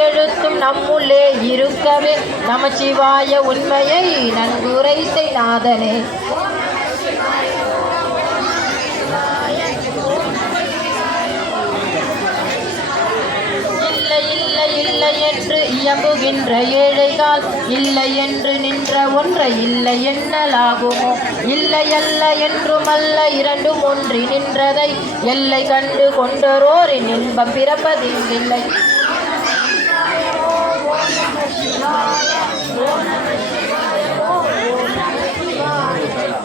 அஞ்செழுத்தும் நம்முள்ளே இருக்கவே நமச்சிவாய உண்மையை நன்குரைசை நாதனே. இல்லை என்று இயம்புகின்ற ஏழைகால் இல்லை என்று நின்ற ஒன்றை இல்லை என்னலாகுமோ? இல்லை அல்ல என்றுமல்ல இரண்டும் ஒன்றி நின்றதை எல்லை கண்டு கொண்டரோரின் இன்பம் பிறப்பதில்லை.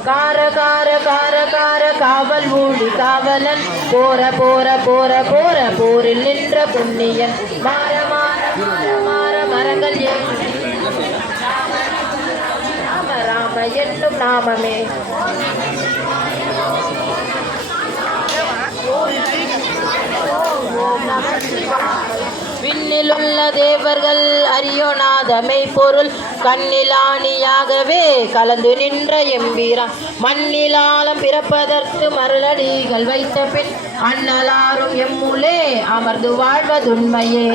கார கார கார கார காவல் ஊழி காவலன் போற போற போற போற போரில் நின்ற புண்ணியன் மாற மாற மாற மாற மரங்கள் ராம ராம என்னும் நாமமே. விண்ணிலுள்ள தேவர்கள் அறியோநாதமை பொருள் கண்ணிலானியாகவே கலந்து நின்ற எம்பீரான் மண்ணிலாலம் பிறப்பதற்கு மருளடிகள் வைத்த பின் அண்ணலாரும் எம்முலே அமர்ந்து வாழ்வதுண்மையே.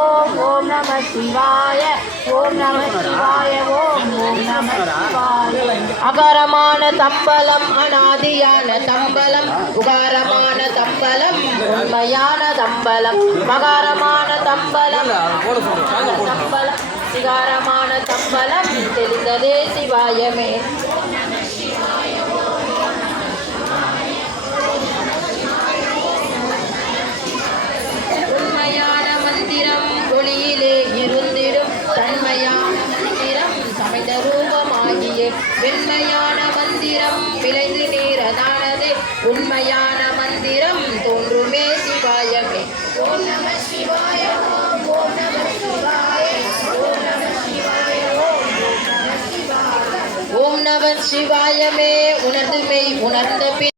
ஓம் ஓம் நம சிவாய ஓம் நம சிவாய ஓம் ஓம் நம சிவாய. அகாரமான தம்பலம் அநாதியான தம்பலம் உகாரமான தம்பலம் உண்மையான தம்பலம் மகாரமான தம்பலம் தம்பலம் சிகாரமான தம்பலம் தெளிந்ததே சிவாயமே. உண்மையான மந்திரம் ஒளியிலே இருந்திடும் தன்மையான மந்திரம் சமைந்த ரூபமாகியே வெண்மையான மந்திரம் விளைந்து நீரதானதே உண்மையான மந்திரம் தோன்றுமே சிவாயமே. ஓம் நம சிவாய ஓம் ஓம் நம சிவாய ஓம் நம சிவாய ஓம் ஓம் நம சிவாய. ஓம் நம சிவாயமே உணர்ந்து மெய் உணர்ந்த பின்